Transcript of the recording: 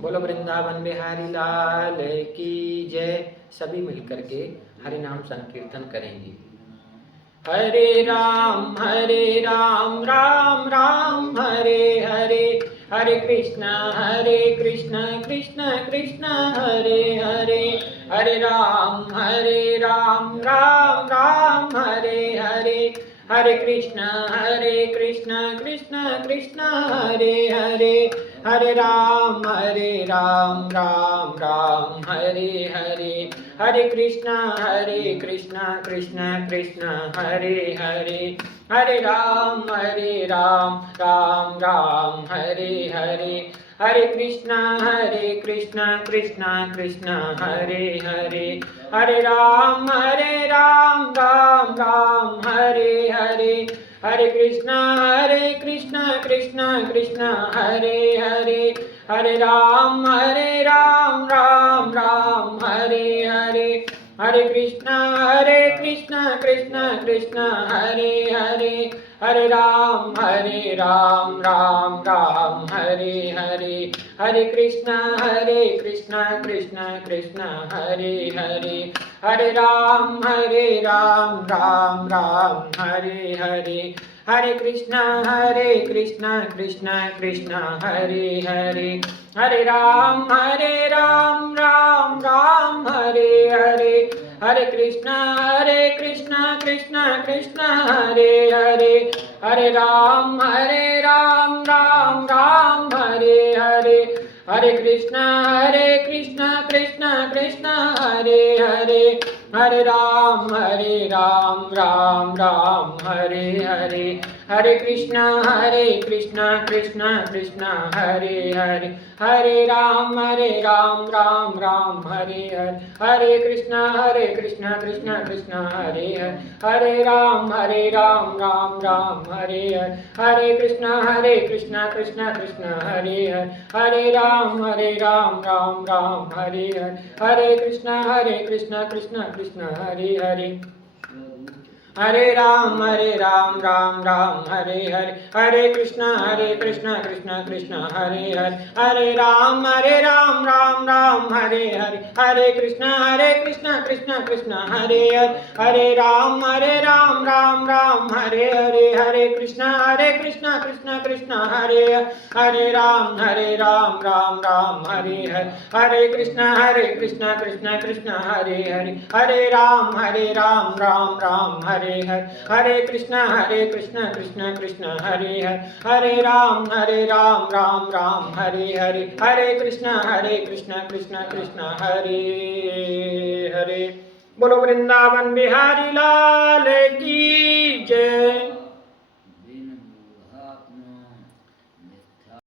बोलो वृंदावन बिहारी लाल की जय। सभी मिलकर के हरि नाम संकीर्तन करेंगे। हरे राम राम राम हरे हरे, हरे कृष्ण कृष्ण कृष्ण हरे हरे, हरे राम राम राम हरे हरे, हरे कृष्ण कृष्ण कृष्ण हरे हरे, हरे राम राम राम हरे हरे, हरे कृष्ण कृष्ण कृष्ण हरे हरे, हरे राम राम राम हरे हरे, हरे कृष्ण कृष्ण कृष्ण हरे हरे, हरे राम राम राम हरे हरे, हरे कृष्ण कृष्ण कृष्ण हरे हरे, हरे राम राम हरे हरे, हरे कृष्ण कृष्ण कृष्ण हरे हरे, हरे राम राम हरे हरे, हरे कृष्ण कृष्ण कृष्ण हरे हरे, हरे राम राम हरे हरे, हरे कृष्ण कृष्ण कृष्ण हरे हरे, हरे राम राम हरे हरे, हरे कृष्ण कृष्ण कृष्ण हरे हरे, हरे राम राम हरे हरे, हरे कृष्ण कृष्ण कृष्ण हरे हरे, हरे राम राम हरे हरे, हरे कृष्ण कृष्ण कृष्ण हरे हरे, हरे राम राम हरे हरे, हरे कृष्ण कृष्ण कृष्ण हरे हरे, हरे राम राम हरे हरे, हरे कृष्ण कृष्ण कृष्ण हरे हरे, हरे राम राम हरे हरे, हरे कृष्ण कृष्ण कृष्ण हरे हरे, हरे राम राम हरे हरे, हरे कृष्ण कृष्ण कृष्ण हरे हरे, हरे राम राम हरे हरे, हरे कृष्ण कृष्ण कृष्ण हरे हरे, हरे राम राम हरे हरे, हरे कृष्ण कृष्ण कृष्ण हरे हरे, हरे राम राम हरे हरे, हरे कृष्ण कृष्ण कृष्ण हरे हरे, हरे राम राम हरे हरे, हरे कृष्ण कृष्ण कृष्ण हरे हरे, हरे राम राम हरे हरे, हरे कृष्ण कृष्ण कृष्ण हरे हरे। बोलो वृंदावन बिहारी लाल की